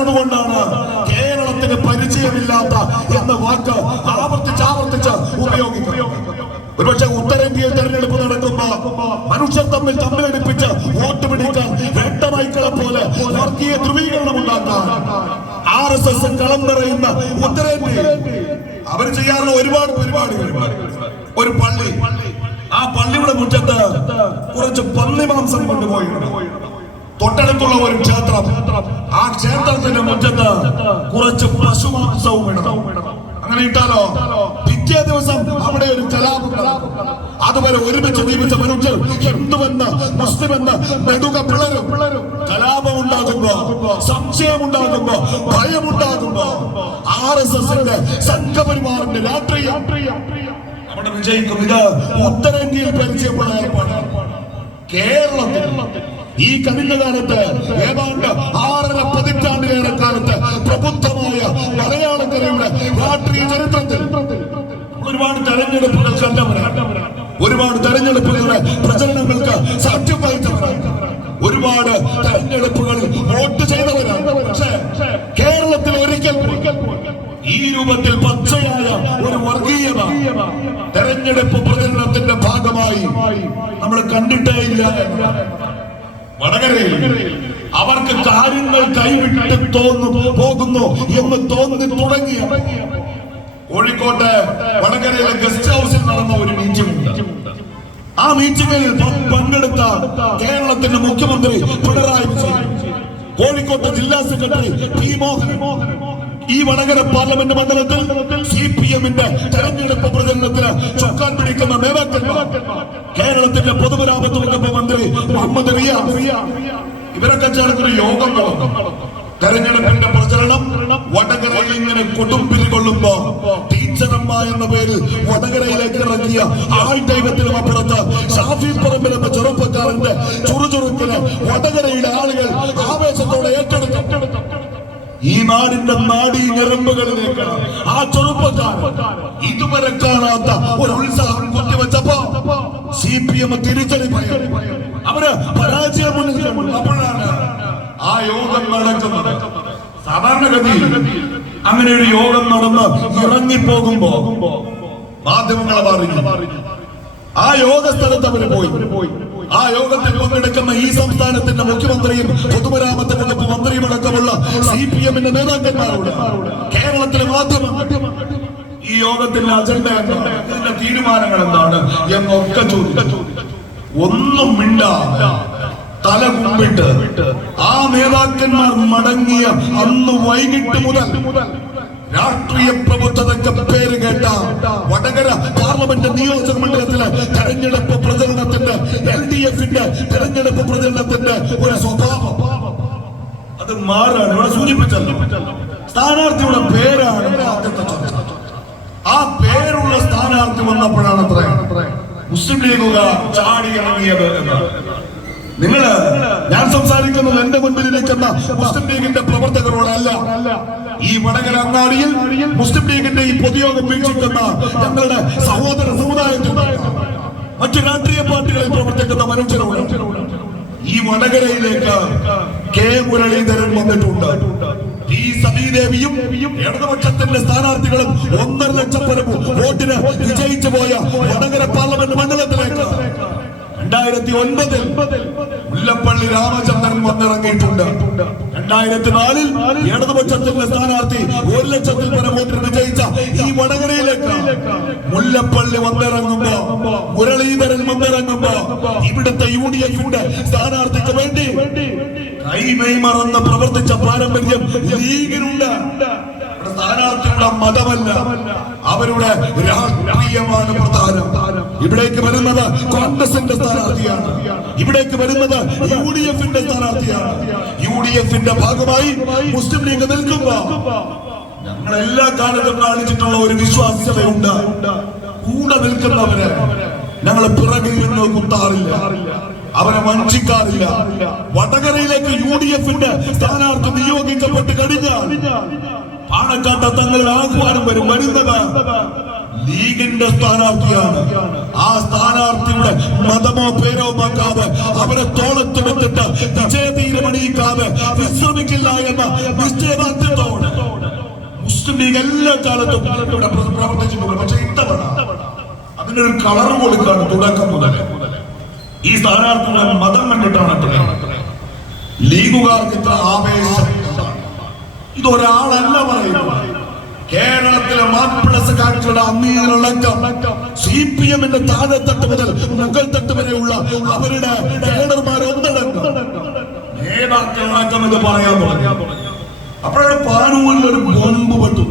ഞാനതുകൊണ്ടാണ് കേരളത്തിന് പരിചയമില്ലാത്ത എന്ന വാക്ക് ആവർത്തിച്ച് ഉപയോഗിക്കുന്നത്. ഒരുപക്ഷെ ഉത്തരേന്ത്യയിൽ തെരഞ്ഞെടുപ്പ് നടക്കുമ്പോ മനുഷ്യർ തമ്മിലടിപ്പിച്ച് വോട്ട് പിടിക്കാൻ വേട്ടനായ്ക്കളെ പോലെ വർഗീയ ധ്രുവീകരണം ഉണ്ടാക്കാൻ RSS കളം നിറയുന്ന ഉത്തരേന്ത്യയിൽ അവർ ചെയ്യാറുള്ള ഒരുപാട് പരിപാടികൾ. ഒരു പള്ളി, ആ പള്ളിയുടെ മുറ്റത്ത് കുറച്ച് പന്നിമാംസം കൊണ്ടുപോയിട്ടുണ്ട്. തൊട്ടടുത്തുള്ള ഒരു ക്ഷേത്രം, ആ ക്ഷേത്രത്തിന്റെ മുറ്റത്ത് കുറച്ച് പശുമാംസവും ഇടണം. അങ്ങനെ ഇട്ടാലോ പിറ്റേ ദിവസം അവിടെ ഒരു കലാപം. അതുവരെ ഒരുമിച്ച് ജീവിച്ച മനുഷ്യർ ഹിന്ദുവെന്ന് മുസ്ലിമെന്ന് നെടുക പിളരും. കലാപം ഉണ്ടാകുമ്പോ, സംശയമുണ്ടാകുമ്പോ, ഭയമുണ്ടാകുമ്പോ RSSന്റെ സംഘപരിവാറിന്റെ രാഷ്ട്രീയം അവിടെ വിജയിക്കും. ഇത് ഉത്തരേന്ത്യയിൽ പരിചയമുള്ള ഏർപ്പാടാണ്. കേരളത്തിൽ ഈ കഴിഞ്ഞ കാലത്ത് ഏതാണ്ട് 6.5 പതിറ്റാണ്ടിലേറെ കാലത്ത് പ്രബുദ്ധമായ മലയാളക്കരയുടെ രാഷ്ട്രീയ ചരിത്രത്തിൽ ഒരുപാട് തെരഞ്ഞെടുപ്പുകൾ കണ്ടവരാണ്, ഒരുപാട് തെരഞ്ഞെടുപ്പുകളുടെ പ്രചരണങ്ങൾക്ക് സാക്ഷ്യം വഹിച്ചവരാണ്, ഒരുപാട് തെരഞ്ഞെടുപ്പുകളിൽ വോട്ട് ചെയ്തവരാണ്. പക്ഷേ കേരളത്തിൽ ഒരിക്കൽ ഈ രൂപത്തിൽ പച്ചയായ ഒരു വർഗീയത തെരഞ്ഞെടുപ്പ് പ്രചരണത്തിന്റെ ഭാഗമായി നമ്മൾ കണ്ടിട്ടേ ഇല്ല. വടകരയിൽ അവർക്ക് കാര്യങ്ങൾ കൈവിട്ട് പോകുന്നു എന്ന് തോന്നി തുടങ്ങിയ കോഴിക്കോട്ടെ വടകരയിലെ ഗസ്റ്റ് ഹൗസിൽ നടന്ന ഒരു മീറ്റിംഗ് ഉണ്ട്. ആ മീറ്റിംഗിൽ പങ്കെടുത്ത കേരളത്തിന്റെ മുഖ്യമന്ത്രി പിണറായി വിജയൻ, കോഴിക്കോട്ടെ ജില്ലാ സെക്രട്ടറി P. മോഹൻ, ഈ വടകര പാർലമെന്റ് മണ്ഡലത്തിൽ CPMന്റെ തെരഞ്ഞെടുപ്പ് പ്രചരണത്തിന് ചൊക്കാൻ പിടിക്കുന്ന നേതാക്കന്മാർ, കേരളത്തിന്റെ പൊതുമരാമത്ത് വകുപ്പ് മന്ത്രി മുഹമ്മദ് റിയാസ്, ഇവരൊക്കെ ചേർന്നൊരു യോഗം നടന്നു. തെരഞ്ഞെടുപ്പിന്റെ പ്രചരണം വടകരയിൽ ഇങ്ങനെ കൊടുമ്പിരി കൊള്ളുമ്പോ ടീച്ചറമ്മ എന്ന പേരിൽ വടകരയിലേക്ക് ഇറങ്ങിയ ആൾ ദൈവത്തിനും അപ്പുറത്ത് ഷാഫി പറമ്പിൽ എന്ന ചെറുപ്പക്കാരന്റെ ചുറുചുറുക്കിന് വടകരയുടെ ആളുകൾ ആവേശത്തോടെ ഏറ്റെടുക്കും. ഈ നാടിന്റെ നാടീ ഞരമ്പുകളിലേക്ക് ആ ചെറുപ്പക്കാരൻ ഇതുവരെ കാണാത്ത ഒരു ഉത്സാഹം കുത്തിവെച്ചപ്പോ CPM തിരിച്ചടി ഭയം, അവര് പരാജയം മുന്നിൽ. അപ്പോഴാണ് ആ യോഗം നടക്കുന്നത്. സാധാരണഗതിയിൽ അങ്ങനെ ഒരു യോഗം നടന്ന് ഇറങ്ങിപ്പോകുമ്പോ മാധ്യമങ്ങളെ പറഞ്ഞു. ആ യോഗ സ്ഥലത്ത് അവര് പോയി. ആ യോഗത്തിൽ പങ്കെടുക്കുന്ന ഈ സംസ്ഥാനത്തിന്റെ മുഖ്യമന്ത്രിയും പൊതുമരാമത്ത് വകുപ്പ് മന്ത്രിയും അടക്കമുള്ള CPMന്റെ നേതാക്കന്മാരോട് കേരളത്തിലെ മാധ്യമങ്ങൾ ഈ യോഗത്തിന്റെ അജണ്ട എന്താണ്, ഇതിന്റെ തീരുമാനങ്ങൾ എന്താണ് എന്നൊക്കെ ചോദിച്ചു. ഒന്നും മിണ്ടാതെ തല കുമ്പിട്ട് ആ നേതാക്കന്മാർ മടങ്ങിയ അന്ന് വൈകിട്ട് മുതൽ രാഷ്ട്രീയ പ്രബുദ്ധതയ്ക്ക് പേര് കേട്ട വടകര പാർലമെന്റ് നിയോജക മണ്ഡലത്തിലെ തെരഞ്ഞെടുപ്പ് പ്രചരണത്തിന്റെ LDFന്റെ തെരഞ്ഞെടുപ്പ് പ്രചരണത്തിന്റെ ഒരു സ്വഭാവം അത് മാറാണ്. ഇവിടെ സൂചിപ്പിച്ചല്ലോ, സ്ഥാനാർത്ഥിയുടെ പേരാണ് ആദ്യത്തെ ചർച്ച. ആ പേരുള്ള സ്ഥാനാർത്ഥി വന്നപ്പോഴാണ് അത്ര മുസ്ലിം ലീഗുകാർ ചാടി ഇറങ്ങിയത് എന്നാണ്. ഞാൻ സംസാരിക്കുന്നത് എന്റെ മുൻപിലിരിക്കുന്ന മുസ്ലിം ലീഗിന്റെ പ്രവർത്തകരോടല്ല. ഈ വടകര അങ്ങാടിയിൽ മുസ്ലിം ലീഗിന്റെ ഈ പൊതുയോഗം വീക്ഷിക്കുന്ന ഞങ്ങളുടെ സഹോദര സമുദായത്തിൽ മറ്റു രാഷ്ട്രീയ പാർട്ടികളിൽ പ്രവർത്തിക്കുന്ന മനുഷ്യരോട് ഈ വടകരയിലേക്ക് K. മുരളീധരൻ വന്നിട്ടുണ്ട്. ഈ സതീദേവിയും ഇടതുപക്ഷത്തിന്റെ സ്ഥാനാർത്ഥികളും 1.5 ലക്ഷം പേരും വോട്ടിന് വിജയിച്ചു പോയ വടകര പാർലമെന്റ് മണ്ഡലത്തിലേക്ക് 2009 മുല്ലപ്പള്ളി രാമചന്ദ്രൻ വന്നിറങ്ങിയിട്ടുണ്ട്. 2004 ഇടതുപക്ഷത്തിന്റെ സ്ഥാനാർത്ഥി 1 ലക്ഷത്തിൽ പരം വോട്ടിന് വിജയിച്ച ഈ വടകരയിലേക്ക് മുല്ലപ്പള്ളി വന്നിറങ്ങുമ്പോ, മുരളീധരൻ വന്നിറങ്ങുമ്പോ ഇവിടുത്തെ UDFന്റെ സ്ഥാനാർത്ഥിക്ക് വേണ്ടി കൈമൈ മറന്ന് പ്രവർത്തിച്ച പാരമ്പര്യം ലീഗിനുണ്ട്. സ്ഥാനാർത്ഥിയുടെ മതമല്ല, അവരുടെ രാഷ്ട്രീയമാണ് പ്രധാനം. ഇവിടേക്ക് വരുന്നത് കോൺഗ്രസിന്റെ സ്ഥാനാർത്ഥിയാണ്, ഇവിടേക്ക് വരുന്നത് UDFന്റെ സ്ഥാനാർത്ഥിയാണ്. UDFന്റെ ഭാഗമായി മുസ്ലിം ലീഗ് നിൽക്കുമ്പോ ഞങ്ങൾ എല്ലാ കാലത്തും കാണിച്ചിട്ടുള്ള ഒരു വിശ്വാസ്യതയുണ്ട്. കൂടെ നിൽക്കുന്നവരെ ഞങ്ങൾ പിറകിൽ നിന്ന് കുത്താറില്ല, അവരെ വഞ്ചിക്കാറില്ല. വടകരയിലേക്ക് UDFന്റെ സ്ഥാനാർത്ഥി നിയോഗിക്കപ്പെട്ട് കഴിഞ്ഞാൽ പാണക്കാട്ട തങ്ങളുടെ ആഹ്വാനം വരുന്നത് ലീഗിന്റെ സ്ഥാനാർത്ഥിയാണ്. ആ സ്ഥാനാർത്ഥിയുടെ മതമോ പേരോ നോക്കാതെ അവരെ തോളത്തെടുത്തിട്ട് വിജയതീരമണിയിക്കാതെ വിശ്രമിക്കില്ല എന്ന നിശ്ചയദാർഢ്യത്തോടെ മുസ്ലിം ലീഗ് എല്ലാ കാലത്തും ഇവിടെ പ്രവർത്തിച്ചിട്ടുണ്ട്. പക്ഷെ ഇത്തവണ അതിനൊരു കളർ കൊടുക്കാണ് തുടക്കം മുതൽ. ഈ സ്ഥാനാർത്ഥിയുടെ മതം കണ്ടിട്ടാണ് ലീഗുകാർക്ക് ഇത്ര ആവേശം. ഇതൊരാളല്ല പറയുന്നത്. കേരളത്തിലെ മാപ്പിളസ് കാഴ്ചയുടെ അമീറടക്കം CPM-ന്റെ താഴെത്തട്ട് മുതൽ മുകൾ തട്ട് വരെയുള്ള അവരുടെ കേഡർമാർ ഒന്നടങ്കം നേതാക്കളടക്കം ഇത് പറയാൻ തുടങ്ങി. അപ്പോഴാണ് പാനൂരിൽ ഒരു ബോംബ് പെട്ടു.